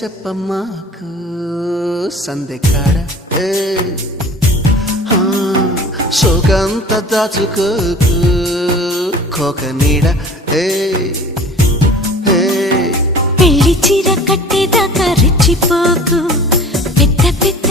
చెప్పమ్మాకు సందెకాడ సోకంత దాచుకోకు కోక నీడ పెళ్లి చీర కట్టేదాకా రెచ్చిపోకు పెద్ద పెద్ద